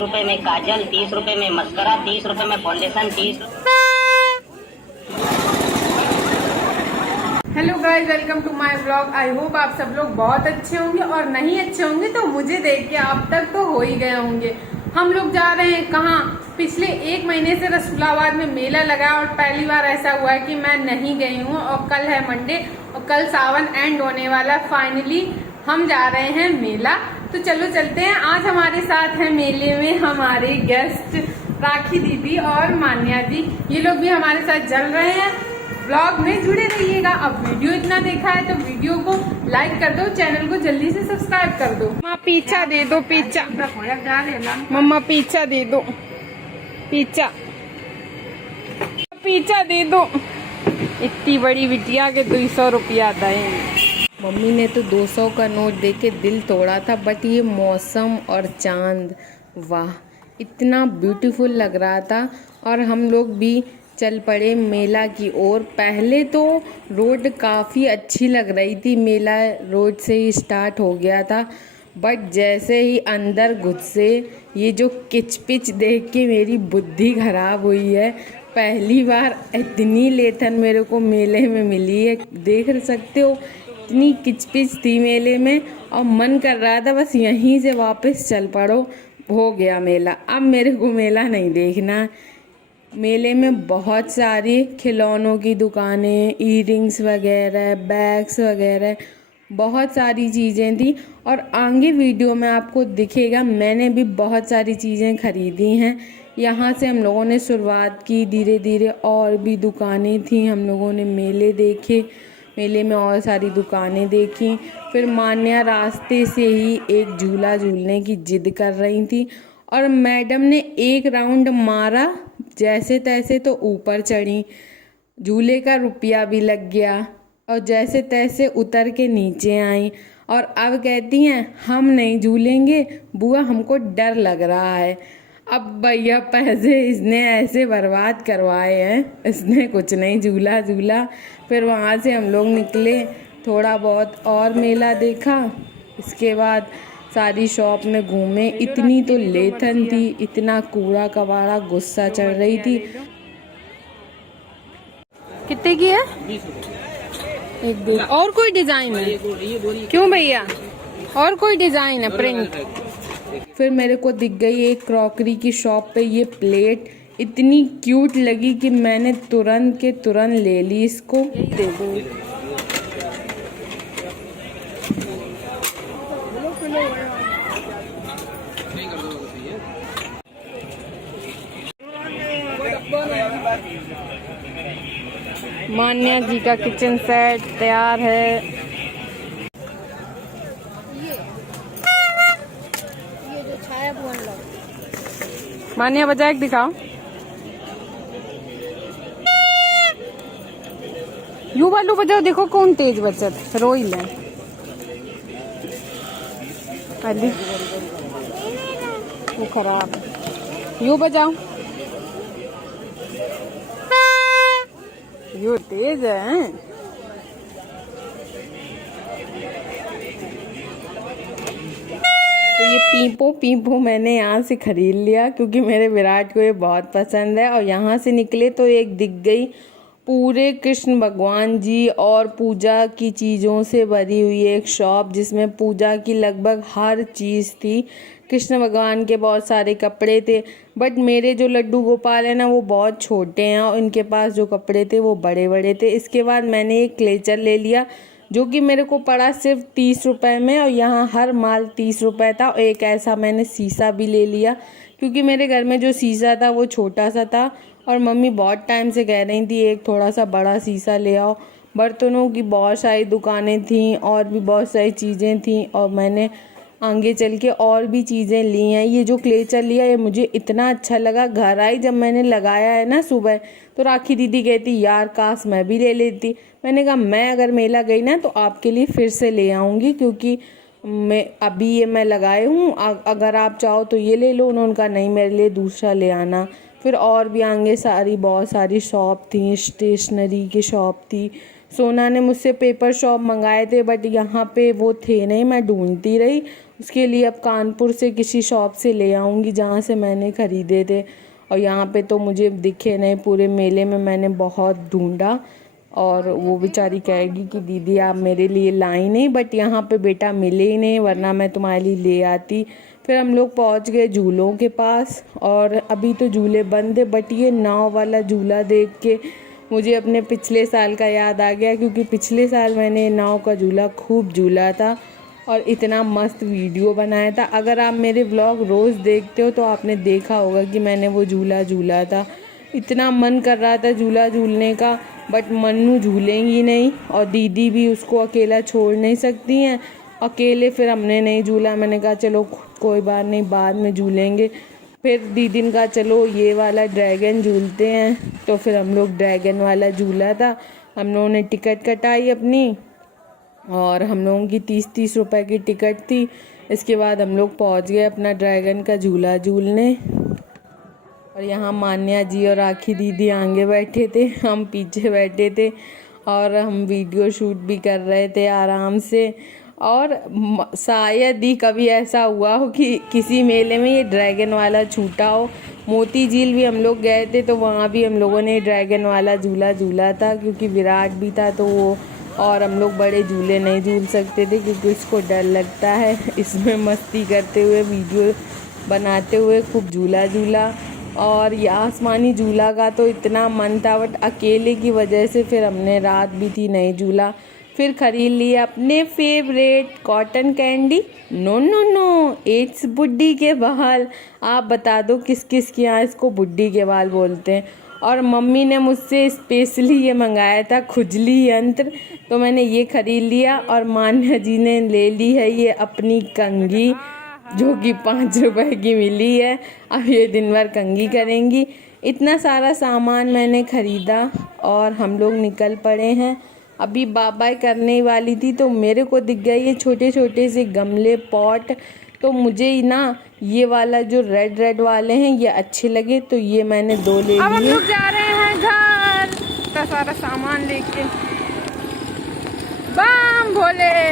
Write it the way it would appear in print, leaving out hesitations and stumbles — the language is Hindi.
रुपए में काजल, 30 रुपए में मस्करा, 30 रुपए में foundation, 30। Hello guys, welcome to my blog. I hope आप सब लोग बहुत अच्छे होंगे और नहीं अच्छे होंगे तो मुझे देख के अब तक तो हो ही गए होंगे। हम लोग जा रहे हैं कहाँ? पिछले 1 महीने से रसूलाबाद में मेला लगा और पहली बार ऐसा हुआ है कि मैं नहीं गई हूँ। और कल है मंडे और कल सावन एंड होने वाला। फाइनली हम जा रहे हैं मेला, तो चलो चलते हैं। आज हमारे साथ है मेले में हमारे गेस्ट राखी दीदी और मान्या जी, ये लोग भी हमारे साथ चल रहे हैं। ब्लॉग में जुड़े रहिएगा। अब वीडियो इतना देखा है तो वीडियो को लाइक कर दो, चैनल को जल्दी से सब्सक्राइब कर दो। मम्मा पिज्जा दे दो, पिज्जा मम्मा पिज्जा दे दो, पिज्जा पिज्जा दे दो। इतनी बड़ी बिटिया के 200 रुपया दें। मम्मी ने तो 200 का नोट देके दिल तोड़ा था, बट ये मौसम और चांद, वाह इतना ब्यूटीफुल लग रहा था। और हम लोग भी चल पड़े मेला की ओर। पहले तो रोड काफ़ी अच्छी लग रही थी, मेला रोड से ही स्टार्ट हो गया था, बट जैसे ही अंदर घुसे ये जो किचपिच देख के मेरी बुद्धि खराब हुई है। पहली बार इतनी लेथन मेरे को मेले में मिली है, देख सकते हो इतनी किचपिच थी मेले में। और मन कर रहा था बस यहीं से वापस चल पड़ो, हो गया मेला, अब मेरे को मेला नहीं देखना। मेले में बहुत सारी खिलौनों की दुकानें, ईयरिंग्स वगैरह, बैग्स वगैरह, बहुत सारी चीज़ें थी। और आगे वीडियो में आपको दिखेगा, मैंने भी बहुत सारी चीज़ें खरीदी हैं। यहाँ से हम लोगों ने शुरुआत की, धीरे धीरे और भी दुकानें थी, हम लोगों ने मेले देखे, मेले में और सारी दुकानें देखी। फिर मान्या रास्ते से ही एक झूला झूलने की जिद कर रही थी और मैडम ने एक राउंड मारा जैसे तैसे तो ऊपर चढ़ी, झूले का रुपया भी लग गया और जैसे तैसे उतर के नीचे आई। और अब कहती हैं हम नहीं झूलेंगे बुआ, हमको डर लग रहा है। अब भैया पैसे इसने ऐसे बर्बाद करवाए हैं, इसने कुछ नहीं झूला झूला। फिर वहाँ से हम लोग निकले, थोड़ा बहुत और मेला देखा, इसके बाद सारी शॉप में घूमे। इतनी तो लेथन थी, इतना कूड़ा कबाड़ा, गुस्सा चढ़ रही थी। कितने की है? एक दो। और कोई डिजाइन है? क्यों भैया, और कोई डिजाइन है प्रिंट? फिर मेरे को दिख गई एक क्रॉकरी की शॉप पे ये प्लेट, इतनी क्यूट लगी कि मैंने तुरंत के तुरंत ले ली इसको। दे दो। मान्या जी का किचन सेट तैयार है। ये जो छाया मान्या बजा के दिखाओ। यू वालू बजाओ, देखो कौन तेज बचत रोइल है। अली वो खराब है, यू बजाओ, यू तेज है। तो ये पीपो पीपो मैंने यहाँ से खरीद लिया क्योंकि मेरे विराट को ये बहुत पसंद है। और यहाँ से निकले तो एक दिख गई पूरे कृष्ण भगवान जी और पूजा की चीज़ों से भरी हुई एक शॉप, जिसमें पूजा की लगभग हर चीज़ थी। कृष्ण भगवान के बहुत सारे कपड़े थे, बट मेरे जो लड्डू गोपाल है ना वो बहुत छोटे हैं और इनके पास जो कपड़े थे वो बड़े बड़े थे। इसके बाद मैंने एक क्लेचर ले लिया जो कि मेरे को पड़ा सिर्फ 30 रुपए में, और यहाँ हर माल 30 रुपए था। और एक ऐसा मैंने शीशा भी ले लिया क्योंकि मेरे घर में जो शीशा था वो छोटा सा था और मम्मी बहुत टाइम से कह रही थी एक थोड़ा सा बड़ा शीशा ले आओ। बर्तनों की बहुत सारी दुकानें थीं और भी बहुत सारी चीज़ें थीं और मैंने आगे चल के और भी चीज़ें ली हैं। ये जो क्लेचर लिया ये मुझे इतना अच्छा लगा। घर आई जब मैंने लगाया है ना सुबह, तो राखी दीदी कहती यार काश मैं भी ले लेती। मैंने कहा मैं अगर मेला गई ना तो आपके लिए फिर से ले आऊँगी, क्योंकि मैं अभी ये मैं लगाए हूँ, अगर आप चाहो तो ये ले लो। उन्होंने कहा नहीं मेरे लिए दूसरा ले आना। फिर और भी आगे सारी बहुत सारी शॉप थी, स्टेशनरी की शॉप थी, सोना ने मुझसे पेपर शॉप मंगाए थे, बट यहाँ पे वो थे नहीं, मैं ढूंढती रही। उसके लिए अब कानपुर से किसी शॉप से ले आऊँगी जहाँ से मैंने ख़रीदे थे। और यहाँ पे तो मुझे दिखे नहीं, पूरे मेले में मैंने बहुत ढूंढा। और वो बेचारी कहेगी कि दीदी आप मेरे लिए लाई नहीं, बट यहाँ पे बेटा मिले ही नहीं, वरना मैं तुम्हारे लिए ले आती। फिर हम लोग पहुँच गए झूलों के पास, और अभी तो झूले बंद है, बट ये नाव वाला झूला देख के मुझे अपने पिछले साल का याद आ गया, क्योंकि पिछले साल मैंने नाव का झूला खूब झूला था और इतना मस्त वीडियो बनाया था। अगर आप मेरे व्लॉग रोज़ देखते हो तो आपने देखा होगा कि मैंने वो झूला झूला था। इतना मन कर रहा था झूला झूलने का, बट मन्नू झूलेंगी नहीं और दीदी भी उसको अकेला छोड़ नहीं सकती हैं अकेले। फिर हमने नहीं झूला, मैंने कहा चलो कोई बात नहीं, बाद में झूलेंगे। फिर दीदी ने कहा चलो ये वाला ड्रैगन झूलते हैं, तो फिर हम लोग ड्रैगन वाला झूला था। हम लोगों ने टिकट कटाई अपनी, और हम लोगों की 30-30 रुपए की टिकट थी। इसके बाद हम लोग पहुंच गए अपना ड्रैगन का झूला झूलने। और यहाँ मान्या जी और राखी दीदी आगे बैठे थे, हम पीछे बैठे थे, और हम वीडियो शूट भी कर रहे थे आराम से। और शायद ही कभी ऐसा हुआ हो कि किसी मेले में ये ड्रैगन वाला छूटा हो। मोती झील भी हम लोग गए थे, तो वहाँ भी हम लोगों ने ड्रैगन वाला झूला झूला था, क्योंकि विराट भी था तो वो, और हम लोग बड़े झूले नहीं झूल सकते थे क्योंकि उसको डर लगता है। इसमें मस्ती करते हुए वीडियो बनाते हुए खूब झूला झूला। और ये आसमानी झूला का तो इतना मन था, बट अकेले की वजह से फिर हमने, रात भी थी, नहीं झूला। फिर खरीद लिए अपने favourite cotton candy. No no no, it's बुड्ढी के बाल। आप बता दो किस किस के यहाँ इसको बुड्ढी के बाल बोलते हैं। और मम्मी ने मुझसे स्पेशली ये मंगाया था खुजली यंत्र, तो मैंने ये ख़रीद लिया। और मान्या जी ने ले ली है ये अपनी कंघी, जो कि 5 रुपए की मिली है। अब ये दिन भर कंघी करेंगी। इतना सारा सामान मैंने ख़रीदा और हम लोग निकल पड़े हैं। अभी बाय बाय करने वाली थी तो मेरे को दिख गया ये छोटे छोटे से गमले, पॉट। तो मुझे ना ये वाला जो रेड रेड वाले हैं ये अच्छे लगे, तो ये मैंने 2 ले लिए। अब हम लोग जा रहे हैं घर, इतना सारा सामान लेके। बम भोले।